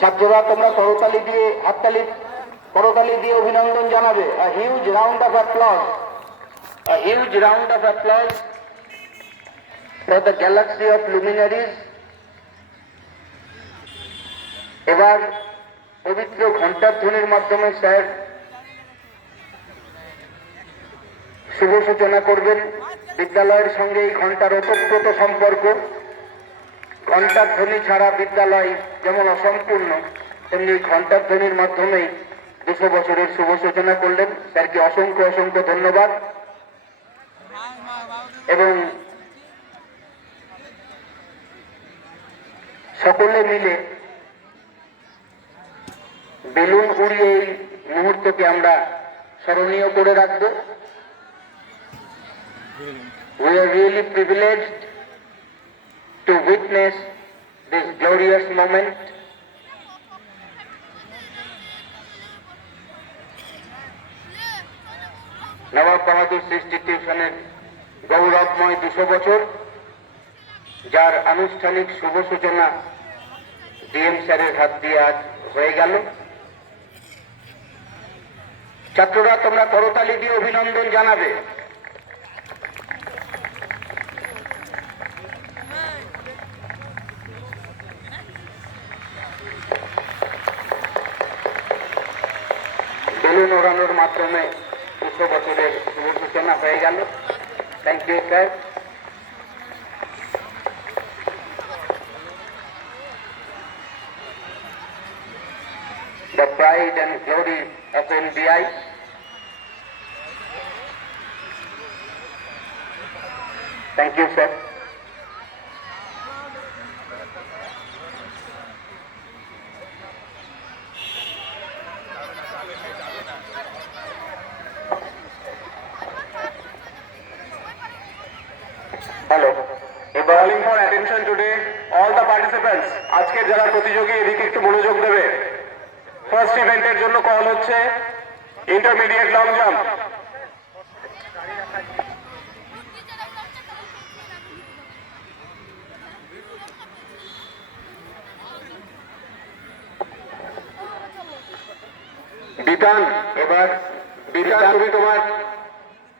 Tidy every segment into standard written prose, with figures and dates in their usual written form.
ছাত্ররা তোমরা করতালি দিয়ে করতালি দিয়ে অভিনন্দন জানাবে। A huge round of applause. A huge round of applause for the galaxy of luminaries. এবার পবিত্র ঘণ্টার ধ্বনির মাধ্যমে স্যার শুভ সূচনা করবেন। বিদ্যালয়ের সঙ্গে এই ঘণ্টার ওতপ্রোত সম্পর্ক। ঘণ্টার ধ্বনি ছাড়া বিদ্যালয় যেমন অসম্পূর্ণ, তেমনি ঘণ্টার ধ্বনির মাধ্যমেই 200 বছরের শুভ সূচনা করলেন। স্যারকে অসংখ্য অসংখ্য ধন্যবাদ। এবং সকলে মিলে বেলুন উড়িয়ে এই মুহূর্তকে আমরা স্মরণীয় করে রাখব। We are really privileged to witness this glorious moment. নবাব বাহাদুর সৃষ্টি টিউশনের গৌরবময় 200 বছর, যার আনুষ্ঠানিক শুভ সূচনা ডিএম স্যারের হাত দিয়ে আজ হয়ে গেল। ছাত্ররা তোমরা করতালি দিয়ে অভিনন্দন জানাবে। বেলুন ওড়ানোর মাধ্যমে 200 বছরের শুভ সূচনা হয়ে গেল। Thank you sir. The pride and glory of NBI. Thank you, sir. Hello. Calling for attention today, all the participants. আজকের যারা প্রতিযোগী এদিকে একটু মনোযোগ দেবে। ফার্স্ট ইভেন্টের জন্য কল হচ্ছে ইন্টারমিডিয়েট লং জাম্প। বিতান, এবার বিতান তুমি তোমার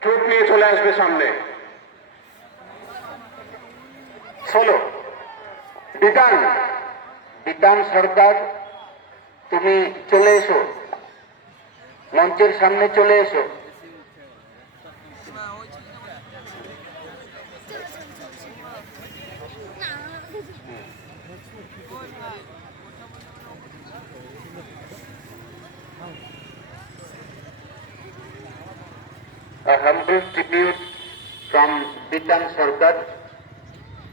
ট্রুপ নিয়ে চলে আসবে সামনে। শোনো বিতান সরকার, তুমি চলে এসো, মঞ্চের সামনে চলে এসো। A humble tribute from Bitan Sarkar.